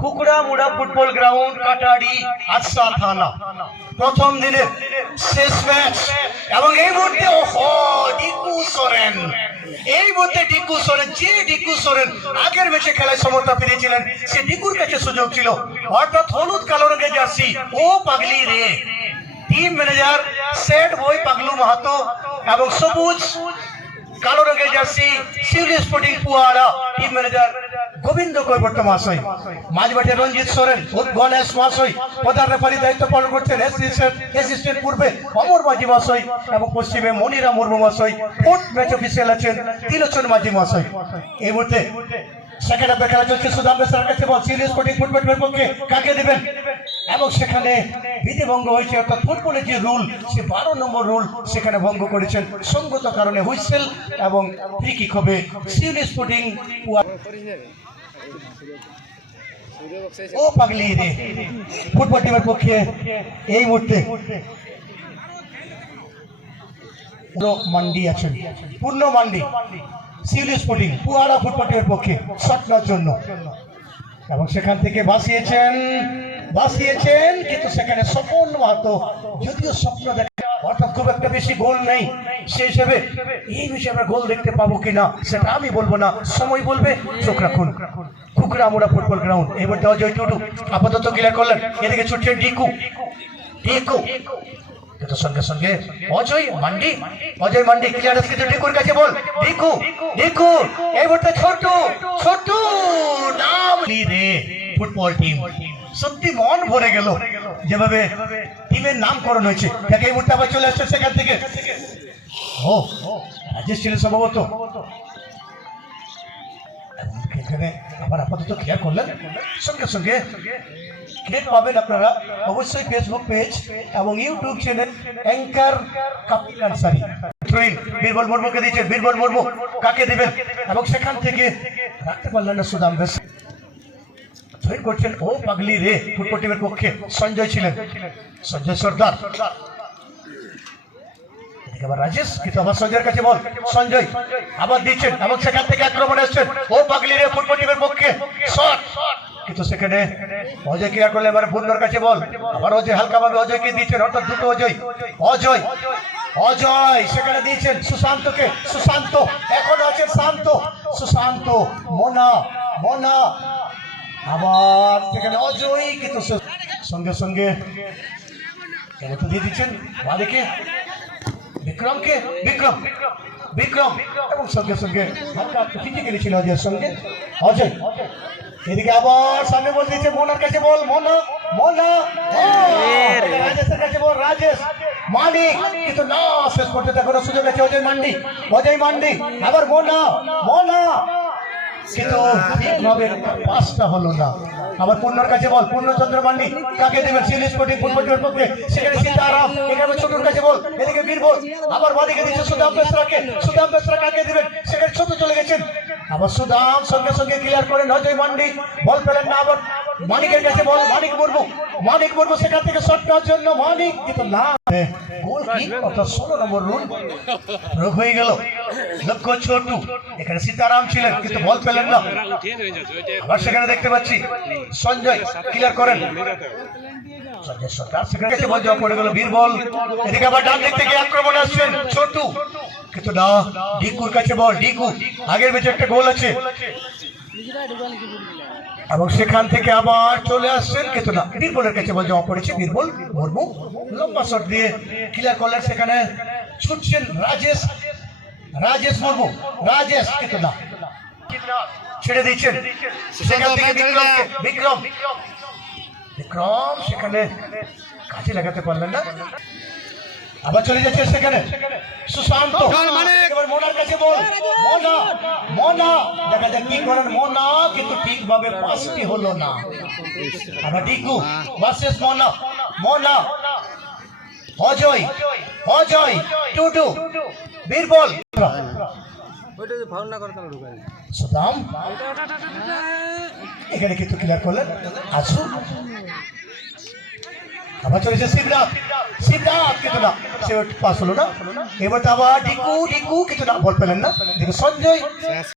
কুকুড়ামুড়া football ground, কাটারি, আজসা থানা। প্রথম দিনের শেষ ম্যাচ এবং এই মুহূর্তে ডিকু সোরেন, এই মুহূর্তে ডিকু সোরেন, যে ডিকু সোরেন আগের ম্যাচে খেলায় সমতা পেয়েছিলেন, সে ডিকুর কাছে সুযোগ ছিল। অর্থাৎ হলুদ কালো রঙের জার্সি ও পাগলি রে, টিম ম্যানেজার সেট বই পাগলু মাহাতো এবং সবুজ কালো রঙের জার্সি শিউলি স্পোর্টিং পুয়াড়া টিম ম্যানেজার গোবিন্দ কৈবর্ত মহাশয়, মাঝমাঠে রঞ্জিত সোরেন, গণেশ মহাশয়, প্রধান রেফারি দায়িত্ব পালন করছেন অ্যাসিস্ট্যান্ট পূর্বে অমর মাঝি মহাশয় এবং পশ্চিমে মনিরা মুর্মু মহাশয়। ফোর্থ ম্যাচ অফিসিয়াল আছেন ত্রিলোচন মাঝি মহাশয়। এই মুহূর্তে সেকেন্ড হাফে খেলা চলছে। সুদাম বেসরার কাছে বল, শিউলি স্পোর্টিং ফুটবলের পক্ষে কাকে দেবেন এবং সেখানে বিধিভঙ্গ হয়েছে। অর্থাৎ ফুটবলের যে রুল, সে 12 নম্বর রুল সেখানে ভঙ্গ করেছেন। সঙ্গত কারণে হুইসেল এবং ফ্রি কিক হবে শিউলি স্পোর্টিং ও পাগলি রে ফুটবল টিমের পক্ষে। এই মুহূর্তে মান্ডি আছেন, পূর্ণ মান্ডি শিউলি স্পোর্টিং পুয়াড়া ফুটবল টিমের পক্ষে শট নেওয়ার জন্য এবং সেখান থেকে বাসিয়েছেন কিন্তু সেখানে স্বপন মাহাতো যদিও স্বপ্ন দেখে, অর্থাৎ খুব একটা বেশি গোল নেই, সেই হিসেবে এই বিষয়ে আমরা গোল দেখতে পাবো কিনা সেটা আমি বলবো না, সময় বলবে। চোখ রাখুন কুকুড়ামুড়া ফুটবল গ্রাউন্ড। এবার অজয় টুডু আপাতত ক্লিয়ার করলেন, এদিকে ছুটছেন ডিকু কিন্তু সঙ্গে সঙ্গে অজয় মান্ডি ক্লিয়ারেন্স কিন্তু ডিকুর কাছে বল, ডিকু এই মুহূর্তে ছোট নাম রে ফুটবল টিম। সত্যি মন ভরে গেল যেভাবে টিমের নামকরণ হয়েছে। এই মুহূর্তে আবার চলে আসছে সেখান থেকে রাজেশ ছিলেন সম্ভবত, এখানে আবার আপাতত ক্লিয়ার করলেন। সঙ্গে সঙ্গে ক্লিয়ার পাবেন আপনারা অবশ্যই ফেসবুক পেজ এবং YouTube channel anchor Kapil Ansari. Birbal মুর্মুকে দিচ্ছেন, বীরবল মুর্মু কাকে দিবেন এবং সেখান থেকে রাখতে পারলেন না সুদাম বেশ জয়েন করছেন ও পাগলি রে ফুটবল টিমের পক্ষে সঞ্জয় ছিলেন, সঞ্জয় সর্দার। এবার রাজেশ কিন্তু আবার সঞ্জয়ের কাছে বল, সঞ্জয় আবার দিচ্ছেন এবং সেখান থেকে আক্রমণ আসছেন ও পাগলি রে ফুটবল টিমের পক্ষে শট কিন্তু সেখানে অজয় ক্লিয়ার করলে এবার বুন্নর কাছে বল, আবার অজয় হালকা ভাবে অজয়কে দিচ্ছেন, অর্থাৎ দুটো অজয় সেখানে দিয়েছেন সুশান্তকে, সুশান্ত এখন আছেন সুশান্ত মোনা আবার সেখানে অজয় কিন্তু সঙ্গে সঙ্গে দিয়ে দিচ্ছেন বাদিকে বিক্রম এবং সঙ্গে সঙ্গে হালকা ফিজিক্যালি ছিল অজয়ের সঙ্গে অজয়। এদিকে আবার সামনে বল দিচ্ছে মোনার কাছে বল, মোনা রাজেশের কাছে বল, রাজেশ মানিক কিন্তু না, শেষ পর্যন্ত এখনো সুযোগ আছে অজয় মান্ডি আবার মোনা কিন্তু ঠিকভাবে পাসটা হলো না। আবার পূর্ণর কাছে বল, পূর্ণচন্দ্র মান্ডি কাকে দেবেন শিউলি স্পোর্টিং ফুটবলের পক্ষে, সেখানে সীতারাম, এখানে ছোটুর কাছে বল, এদিকে বীরবল আবার বাদিকে দিচ্ছে সুদাম বেসরা কাকে দেবেন, সেখানে ছোট চলে গেছেন আবার সুদাম সঙ্গে সঙ্গে ক্লিয়ার করেন অজয় মান্ডি, বল পেলেন না, আবার মানিকের কাছে বল, মানিক মুর্মু সেখান থেকে শট নেওয়ার জন্য মানিক কিন্তু না, গোল কিক অর্থাৎ 16 নম্বর রুল প্রয়োগ হয়ে গেল। লক্ষ্য ছোটু, এখানে সীতারাম ছিলেন কিন্তু বল পেলেন না। আবার সেখানে দেখতে পাচ্ছি সঞ্জয় ক্লিয়ার করেন, সঞ্জয় সরকার সেখানে বল জমা পড়ে গেল বীরবল। এদিকে আবার ডান দিক থেকে আক্রমণ আসছেন ছোটু কিন্তু না, ডিকুর কাছে বল, ডিকু আগের ম্যাচে একটা গোল আছে এবং সেখান থেকে আবার চলে আসছেন কিন্তু না, বীরবলের কাছে বল জমা পড়েছে, বীরবল মুর্মু লম্বা শট দিয়ে ক্লিয়ার করলেন। সেখানে ছুটছেন রাজেশ মুর্মু কিন্তু না, ছেড়ে দিচ্ছেন সেখান থেকে বিক্রম সেখানে কাজে লাগাতে পারলেন না। আবার চলে যাচ্ছে সেখানে সুশান্ত, এবার মোনার কাছে বল, মোনা দেখা যাক কি করেন মোনা কিন্তু ঠিকভাবে পাসটি হলো না। আবার ডিকু ভার্সেস মোনা অজয় টুডু বীরবল সুদাম এখানে কিন্তু ক্লিয়ার করলেন আসু। আবার চলেছে শিবরাত কিন্তু না, সে পাস হলো না। এবার আবার ডিকু কিন্তু না, বল পেলেন না। সঞ্জয়